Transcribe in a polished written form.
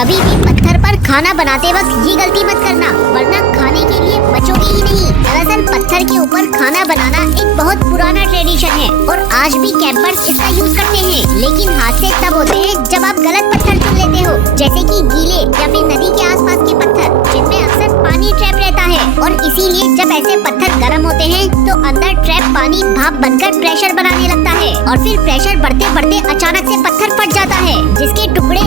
कभी भी पत्थर पर खाना बनाते वक्त ये गलती मत करना, वरना खाने के लिए बचोगे ही नहीं। दरअसल पत्थर के ऊपर खाना बनाना एक बहुत पुराना ट्रेडिशन है और आज भी कैंपर्स इसका यूज करते हैं। लेकिन हादसे तब होते हैं जब आप गलत पत्थर चुन लेते हो, जैसे कि गीले या फिर नदी के आसपास के पत्थर जिनमें अक्सर पानी ट्रैप रहता है। और इसीलिए जब ऐसे पत्थर गर्म होते हैं तो अंदर ट्रैप पानी भाप बनकर प्रेशर बनाने लगता है और फिर प्रेशर बढ़ते बढ़ते अचानक से पत्थर फट जाता है, जिसके टुकड़े